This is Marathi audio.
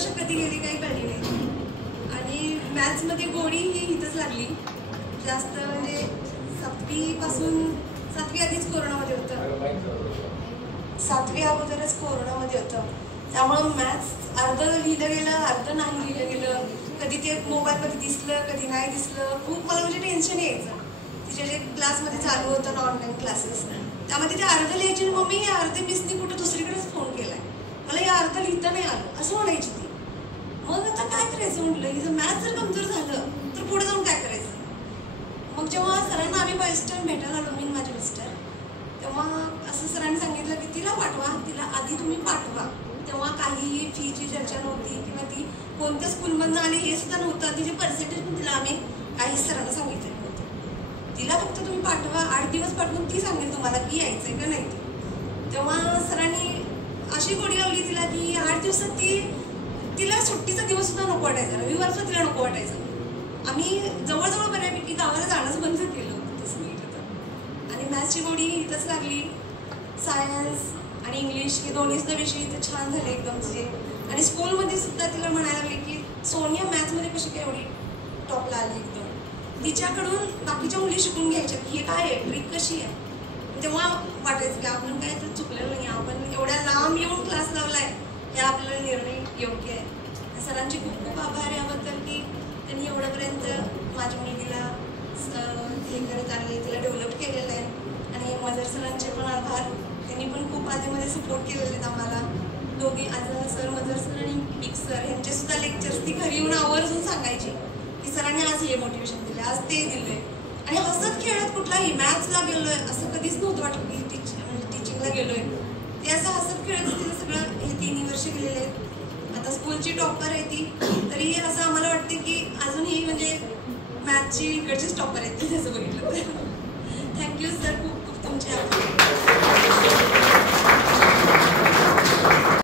वर्ष कधी गेली काही कळली नाही. आणि मॅथ्समध्ये गोडी ही इथंच लागली जास्त. म्हणजे 7वी आधीच कोरोनामध्ये होतं, 7वी अगोदरच कोरोनामध्ये होतं. त्यामुळं मॅथ्स अर्ध लिहिलं गेलं, अर्ध नाही लिहिलं गेलं. कधी ते मोबाईलमध्ये दिसलं, कधी नाही दिसलं. खूप मला म्हणजे टेन्शन यायचं. तिच्या जे क्लासमध्ये चालू होतं ना ऑनलाईन क्लासेस, त्यामध्ये ते अर्ध लिहायची. मम्मी हे अर्धे मिसनी कुठं दुसरीकडेच फोन केलाय, मला हे अर्ध लिहिता नाही आलं असं म्हणायची ती. मग आता काय करायचं म्हटलं, हिचं मॅथ्स जर कमजोर झालं तर पुढे जाऊन काय करायचं. मग जेव्हा सरांना आम्ही फर्स्ट टाइम भेटायला आलो, मी माझे मिस्टर, तेव्हा असं सरांनी सांगितलं की तिला पाठवा, तिला आधी तुम्ही पाठवा. तेव्हा काही फीची चर्चा नव्हती किंवा ती कोणत्या स्कूलमधनं आली हे सुद्धा नव्हतं. तिचे पर्सेंटेज पण तिला आम्ही काहीच सरांना सांगितलं नव्हतं. तिला फक्त तुम्ही पाठवा, 8 दिवस पाठवून ती सांगेल तुम्हाला की यायचंय का नाही ते. तेव्हा सरांनी अशी गोडी लावली तिला की 8 दिवसात तिला सुट्टीचा दिवस सुद्धा नको वाटायचा, रविवार सुद्धा तिला नको वाटायचं. आम्ही जवळजवळ बऱ्यापैकी गावाला जाणंच बंद केलं होतं तसं बघितलं तर. आणि मॅथ्सची गोडी इथंच लागली. सायन्स आणि इंग्लिश हे दोन्ही सुद्धा विषय इथे छान झाले एकदम तिचे. आणि स्कूलमध्ये सुद्धा तिला म्हणायला लागले की सोनिया मॅथ्समध्ये कशी काय एवढी टॉपला आली एकदम. तिच्याकडून बाकीच्या मुली शिकून घ्यायच्या की हे काय आहे, ट्रिक कशी आहे. तेव्हा वाटायचं की आपण काय तर चुकलेलं नाही, आपण एवढ्या लांब येऊन क्लास लावलाय, हे आपला निर्णय योग्य आहे. सरांचे खूप खूप आभार याबद्दल की त्यांनी एवढ्यापर्यंत माझ्या मुलगीला हे करत आणले, तिला डेव्हलप केलेलं आहे. आणि मदर सरांचे पण आभार, त्यांनी पण खूप आधीमध्ये सपोर्ट केलेले आहेत आम्हाला दोघी. आजला सर, मदर सर आणि बिग सर यांचे सुद्धा लेक्चर्स ती घरी येऊन आवर्जून सांगायची की सरांनी आज हे मोटिवेशन दिले, आज ते दिले. आणि हसत खेळत कुठलाही मॅथ्सला गेलोय असं कधीच नव्हतं वाटलं की टीचिंगला गेलोय. ते असं हसत खेळत तिला सगळं हे 3 वर्ष गेलेले आहेत. आता स्कूलची टॉपर आहे ती, तरी असं आम्हाला वाटते की अजूनही म्हणजे मॅथ्सची इकडचीच टॉपर आहे ती, तसं बघितलं तर. थँक्यू सर, खूप खूप तुमचे आभार.